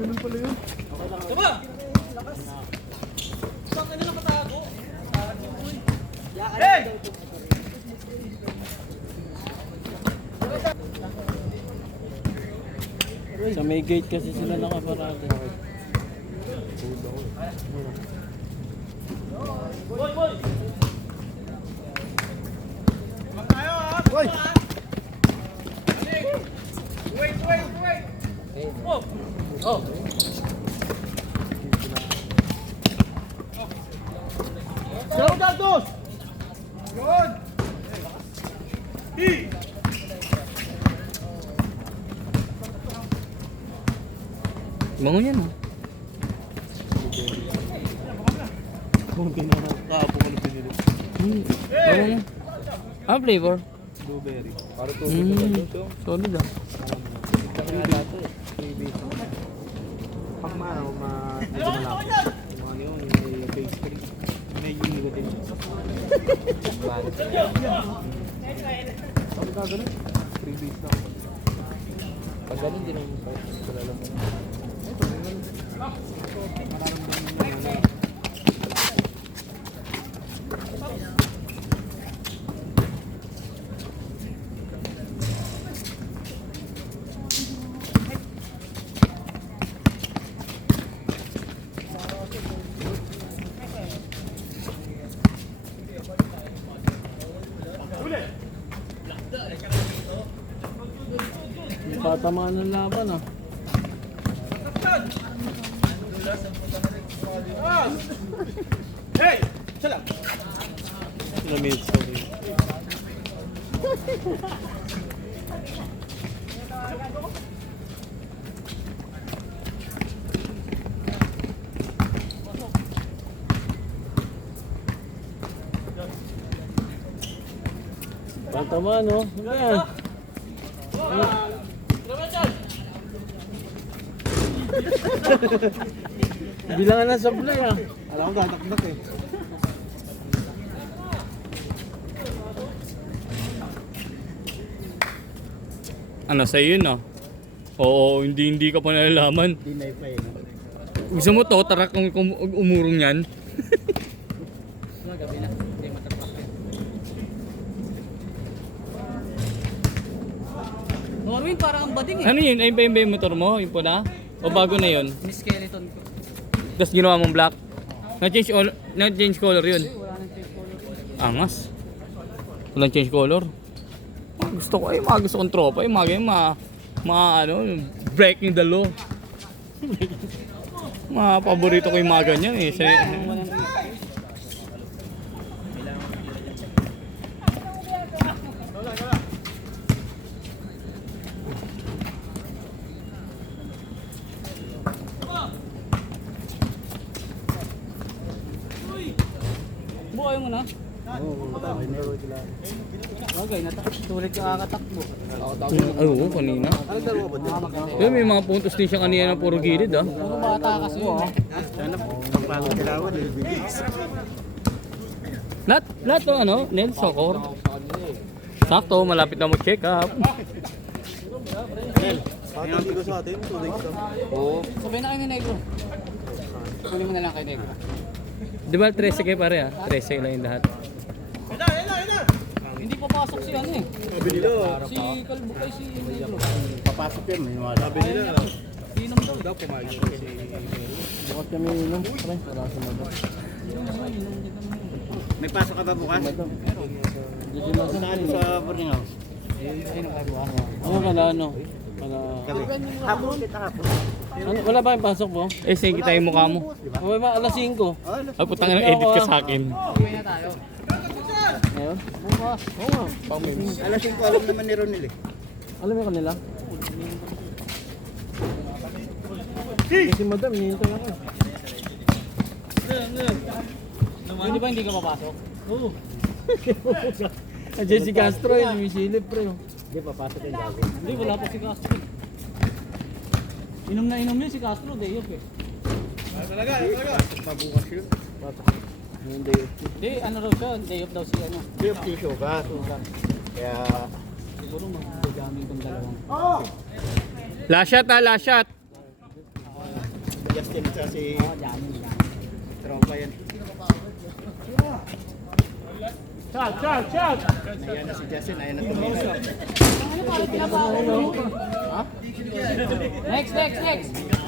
Ganun pala yun. Diba? Saan ka nila katago? Hey! Sa may gate kasi sila nakaparada. Boy, boy! Hoy! Wait! Oh! Oh! Salamat datos! Yun! Bango yan oh. Kung kinakatapo ko na pinili. Bango yan. Ah, flavor? Blueberry. Para to. Solid ah. Kaya dito eh. Freebie. Pag medyo malapit. Yung ano yun, yung pastry. Medyo hindi din. Sabi ka ganun? Freebies lang. Pag ganun din ang kalala mo. Patamaan ng laban ah. Hey! Sala! Na-miss ko rin. Patamaan oh. Ano yan? Bilangan na sa play ah. Alam ko tatakdak eh. Ano sa iyo no? Oo, hindi ka pa nalalaman. Dinay pa eh. Gusto mo to, tarak kung umurong yan. Norwin, parang ang bading eh. Ano yun? Ayun ba yung motor mo? Yung pula? O bago na yun? May skeleton ko. Tapos ginawa mong black? Na-change color yun? Wala nang change color. Angas. Walang change color. Gusto ko ay mga gusto kong tropa. Yung mga ganyan, ano, breaking the law. Mga paborito ko yung mga ganyan eh. Buhay mo na. Oo, matapos na rin sila. Bagay, tulit ka kakatakbo. Ay, oo, kanina. Anong dalawa ba din? Pero may mga puntos din siya kanina na puro gilid ah. Puro bata kasi yun. Sana pagpagod kailangan eh. Bilis. Lahat to ano, Nel, Sokor. Sakto, malapit na mag-check up. Ang bigo sa atin, 2 days lang. Oo. Sabihin na kayo ni Negro. Kunin mo na lang kay Negro. Di ba 13 kayo pare ah? 13 lang yung lahat. Hindi papasok si ano eh. Sabi nila, Si Kalbo kay si Negro. papasok yan, may wala. Sabi nila, Inom daw. daw pumayag si Bakit kami inom? Pare, para sa mga. May pasok ka ba bukas? Saan sa boarding house? Ano kala ano? Kala... Hapon, kita hapon. Ano, wala ba yung pasok mo? Eh, sige kita yung mukha mo. Okay ba? Alas 5. Ay, putang na edit ka sa akin. Uwi na tayo. Ngayon? Bukas. Oo nga, pang memes. Alas 5 alam naman ni Ronil eh. Alam mo kanila? Kasi madam, hinihintay ako. Hindi ba hindi ka papasok? Oo. Jesse Castro yun, may silip pre. Hindi, papasok yung gabi. Hindi, wala pa si Castro. Inom na inom yun si Castro, day off eh. Pabukas yun. Hindi. Hindi, ano raw siya, day off daw si ano. Hindi, yung tissue ka. Kaya, Siguro Gamit itong dalawang. Last shot ha, last shot. Justin sa si Oo, Jamie. tropa yan. Shot! Ayan na si Justin, ayan na tumira. Next!